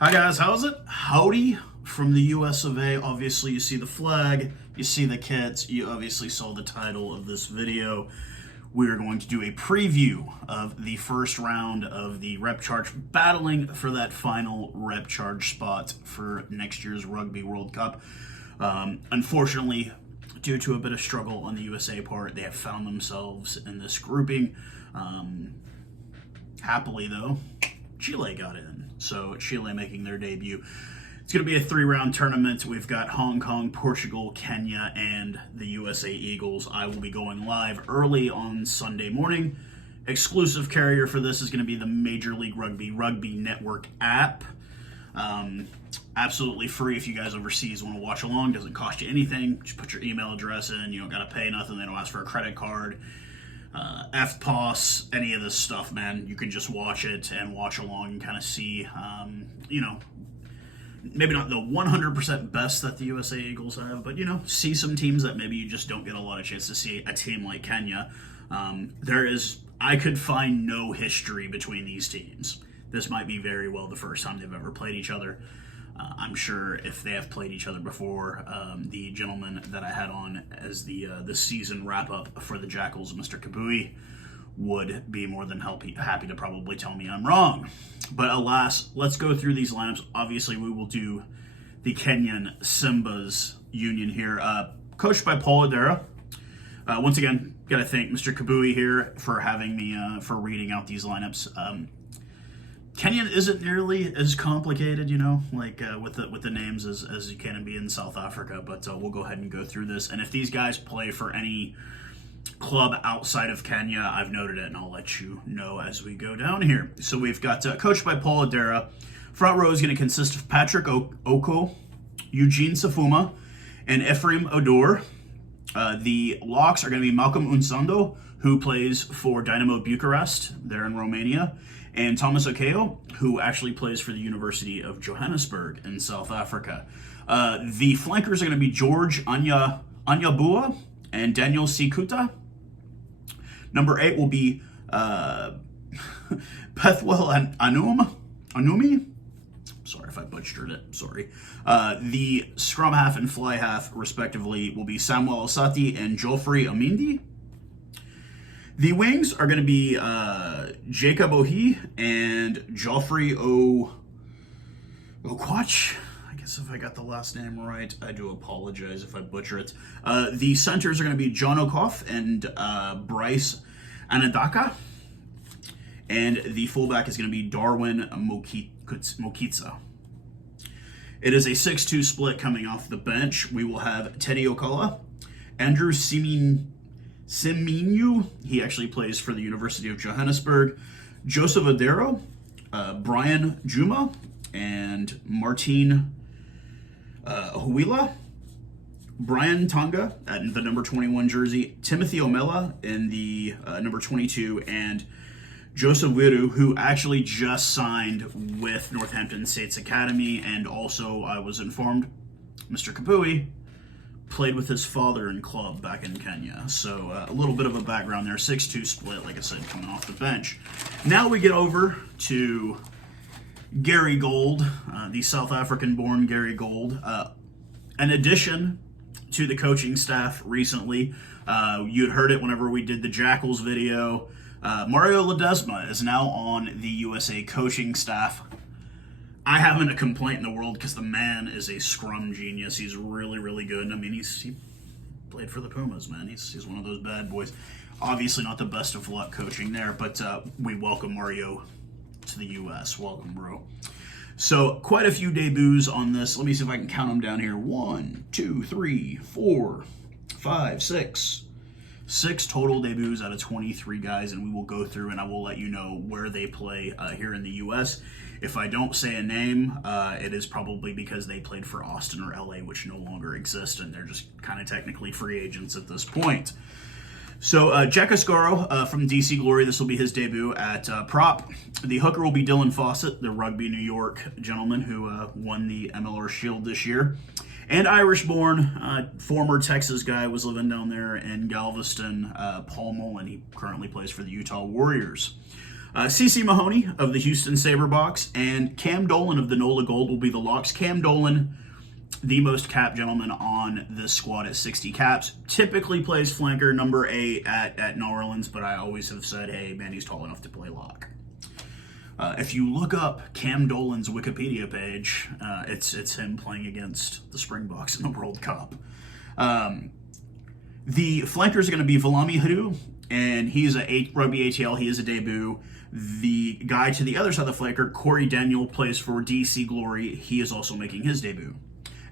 Hi guys, how's it? Howdy from the US of A. Obviously you see the flag, you see the kits, you obviously saw the title of this video. We're going to do a preview of the first round of the rep charge, battling for that final rep charge spot for next year's Rugby World Cup. Unfortunately, due to a bit of struggle on the USA part, they have found themselves in this grouping. Happily though, Chile got in. So Chile making their debut. It's going to be a 3-round tournament. We've got Hong Kong, Portugal, Kenya, and the USA Eagles. I will be going live early on Sunday morning. Exclusive carrier for this is going to be the Major League Rugby Network app. Absolutely free if you guys overseas want to watch along. Doesn't cost you anything. Just put your email address in. You don't got to pay nothing. They don't ask for a credit card. FPOS, any of this stuff, man. You can just watch it and watch along and kind of see, maybe not the 100% best that the USA Eagles have, but, see some teams that maybe you just don't get a lot of chance to see. A team like Kenya, I could find no history between these teams. This might be very well the first time they've ever played each other. I'm sure if they have played each other before, the gentleman that I had on as the season wrap-up for the Jackals, Mr. Kabui, would be more than happy to probably tell me I'm wrong. But alas, let's go through these lineups. Obviously, we will do the Kenyan Simbas union here, coached by Paul Adera. Once again, got to thank Mr. Kabui here for having me, for reading out these lineups. Kenyan isn't nearly as complicated, with the names as you can be in South Africa, but we'll go ahead and go through this. And if these guys play for any club outside of Kenya, I've noted it, and I'll let you know as we go down here. So we've got coached by Paul Adera. Front row is going to consist of Patrick Oko, Eugene Safuma, and Ephraim Odor. The locks are going to be Malcolm Unsando, who plays for Dynamo Bucharest there in Romania, and Thomas Okeo, who actually plays for the University of Johannesburg in South Africa. The flankers are going to be George Anyabua and Daniel Sikuta. Number 8 will be Pethwell Anumi. Sorry if I butchered it, sorry. The scrum half and fly half, respectively, will be Samuel Osati and Geoffrey Amindi. The wings are going to be Jacob Ohi and Geoffrey Okwach. I guess if I got the last name right, I do apologize if I butcher it. The centers are going to be John Okoff and Bryce Anadaka. And the fullback is going to be Darwin Mokitsa. It is a 6-2 split coming off the bench. We will have Teddy Okala, Andrew Seminyu, he actually plays for the University of Johannesburg, Joseph Adero, Brian Juma, and Martin Huila, Brian Tonga at the number 21 jersey, Timothy Omela in the number 22, and Joseph Wiru, who actually just signed with Northampton States Academy, and also, I was informed, Mr. Kabui played with his father in club back in Kenya. So a little bit of a background there. 6-2 split, like I said, coming off the bench. Now we get over to Gary Gold, the South African-born Gary Gold. In addition to the coaching staff recently, you had heard it whenever we did the Jackals video. Mario Ledesma is now on the USA coaching staff. I haven't a complaint in the world because the man is a scrum genius. He's really, really good. I mean, he played for the Pumas, man. He's one of those bad boys. Obviously not the best of luck coaching there, but we welcome Mario to the U.S. Welcome, bro. So quite a few debuts on this. Let me see if I can count them down here. 1, 2, 3, 4, 5, 6. 6 total debuts out of 23 guys, and we will go through and I will let you know where they play here in the U.S. If I don't say a name, it is probably because they played for Austin or LA, which no longer exist, and they're just kind of technically free agents at this point. So Jack Ascaro from DC Glory, this will be his debut at prop. The hooker will be Dylan Fawcett, the Rugby New York gentleman who won the MLR Shield this year. And Irish-born, former Texas guy, was living down there in Galveston, Paul Mullen. He currently plays for the Utah Warriors. CC Mahoney of the Houston Saberbox and Cam Dolan of the NOLA Gold will be the locks. Cam Dolan, the most cap gentleman on this squad at 60 caps, typically plays flanker number 8 at New Orleans, but I always have said, hey, man, he's tall enough to play lock. If you look up Cam Dolan's Wikipedia page, it's him playing against the Springboks in the World Cup. The flankers are going to be Valami Hadu, and he's a Rugby ATL. He is a debut. The guy to the other side of the flanker, Corey Daniel, plays for DC Glory. He is also making his debut.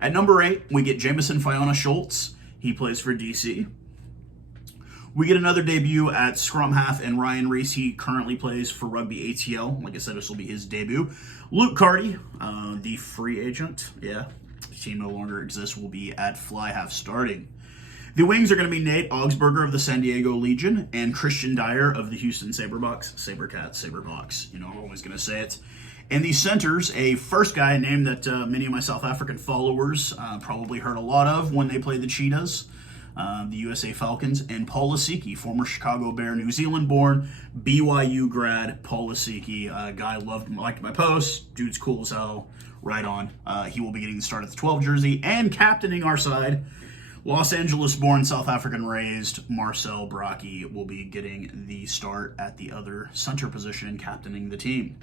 At number 8, we get Jamison Fiona Schultz. He plays for DC. We get another debut at scrum half, and Ryan Reese. He currently plays for Rugby ATL. Like I said, this will be his debut. Luke Carty, the free agent. Yeah, the team no longer exists. Will be at fly half starting. The wings are going to be Nate Augsburger of the San Diego Legion and Christian Dyer of the Houston Saberbox. Sabercat, Saberbox. You know, I'm always going to say it. And the centers, a first guy, a name that many of my South African followers probably heard a lot of when they played the Cheetahs. The USA Falcons, and Paul Lasiki, former Chicago Bear, New Zealand-born, BYU grad, Paul Lasiki, guy liked my posts, dude's cool as hell, right on. He will be getting the start at the 12 jersey, and captaining our side, Los Angeles-born, South African-raised, Marcel Brockie will be getting the start at the other center position, captaining the team.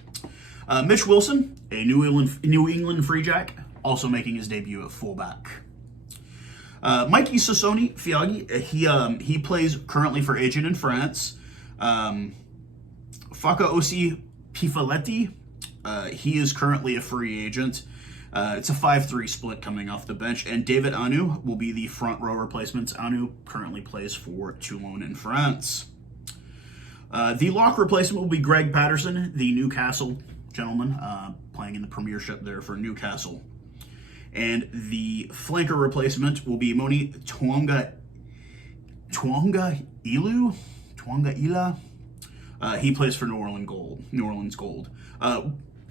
Mitch Wilson, a New England Free Jack, also making his debut at fullback. Mikey Sassoni Fiagi, he plays currently for Agent in France. Faka Osi Pifaletti, he is currently a free agent. It's a 5-3 split coming off the bench, and David Anu will be the front row replacement. Anu currently plays for Toulon in France. The lock replacement will be Greg Patterson, the Newcastle gentleman, playing in the Premiership there for Newcastle. And the flanker replacement will be Moni Twanga Ila. He plays for New Orleans Gold.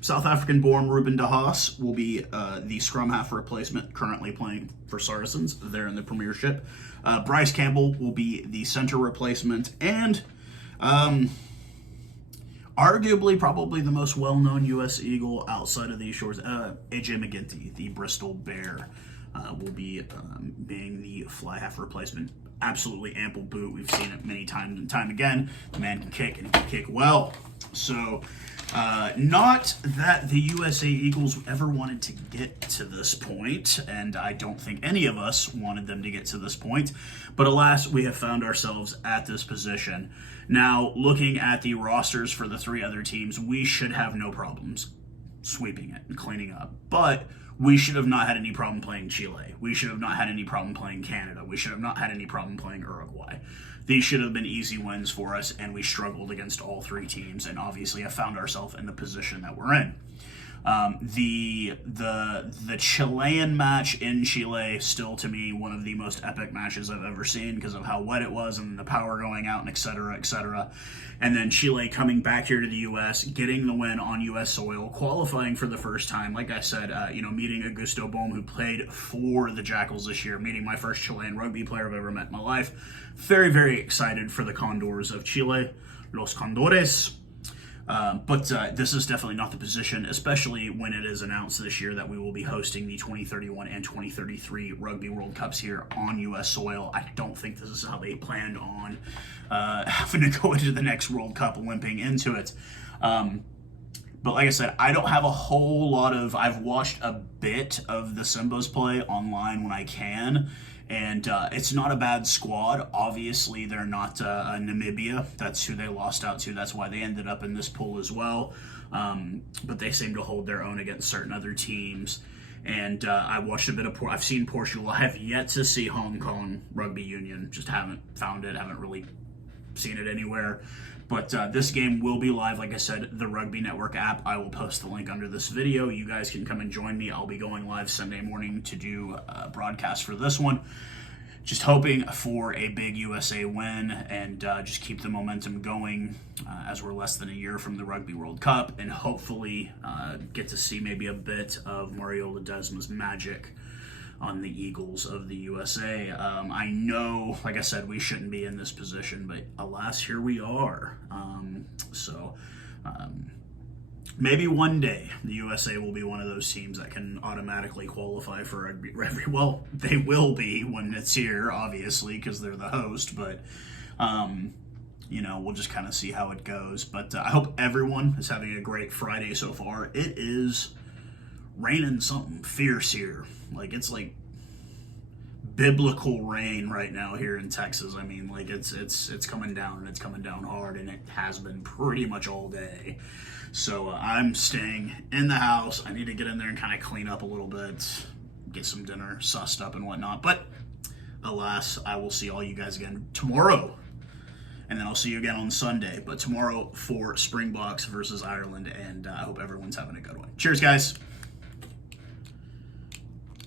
South African-born Ruben De Haas will be the scrum half replacement, currently playing for Saracens there in the Premiership. Bryce Campbell will be the center replacement, and arguably, probably the most well-known U.S. Eagle outside of these shores, AJ McGinty, the Bristol Bear, will be being the fly half replacement. Absolutely ample boot. We've seen it many times and time again. The man can kick, and he can kick well. So, not that the USA Eagles ever wanted to get to this point, and I don't think any of us wanted them to get to this point, but alas, we have found ourselves at this position. Now, looking at the rosters for the 3 other teams, we should have no problems sweeping it and cleaning up, but we should have not had any problem playing Chile. We should have not had any problem playing Canada. We should have not had any problem playing Uruguay. These should have been easy wins for us, and we struggled against all 3 teams, and obviously have found ourselves in the position that we're in. The Chilean match in Chile, still to me one of the most epic matches I've ever seen because of how wet it was and the power going out and et cetera, et cetera. And then Chile coming back here to the U.S., getting the win on U.S. soil, qualifying for the first time. Like I said, meeting Augusto Bohm, who played for the Jackals this year, meeting my first Chilean rugby player I've ever met in my life. Very, very excited for the Condors of Chile, Los Condores. But this is definitely not the position, especially when it is announced this year that we will be hosting the 2031 and 2033 Rugby World Cups here on U.S. soil. I don't think this is how they planned on having to go into the next World Cup, limping into it. But like I said, I don't have a whole lot of... I've watched a bit of the Simbas play online when I can, and it's not a bad squad. Obviously, they're not Namibia. That's who they lost out to. That's why they ended up in this pool as well. But they seem to hold their own against certain other teams. And I watched a bit of... I've seen Portugal. I have yet to see Hong Kong Rugby Union. Just haven't found it. Haven't really seen it anywhere. But this game will be live, like I said, the Rugby Network app. I will post the link under this video. You guys can come and join me. I'll be going live Sunday morning to do a broadcast for this one. Just hoping for a big USA win and just keep the momentum going as we're less than a year from the Rugby World Cup, and hopefully get to see maybe a bit of Mario Ledesma's magic on the Eagles of the USA. I know, like I said, we shouldn't be in this position, but alas, here we are. So Maybe one day the USA will be one of those teams that can automatically qualify for rugby. Well, they will be when it's here, obviously, because they're the host, but we'll just kind of see how it goes. But I hope everyone is having a great Friday so far. It is raining something fierce here. Like, it's like biblical rain right now here in Texas. I mean, like, it's coming down, and it's coming down hard, and it has been pretty much all day. So I'm staying in the house. I need to get in there and kind of clean up a little bit, get some dinner sussed up and whatnot. But alas, I will see all you guys again tomorrow. And then I'll see you again on Sunday. But tomorrow for Springboks versus Ireland. And I hope everyone's having a good one. Cheers, guys.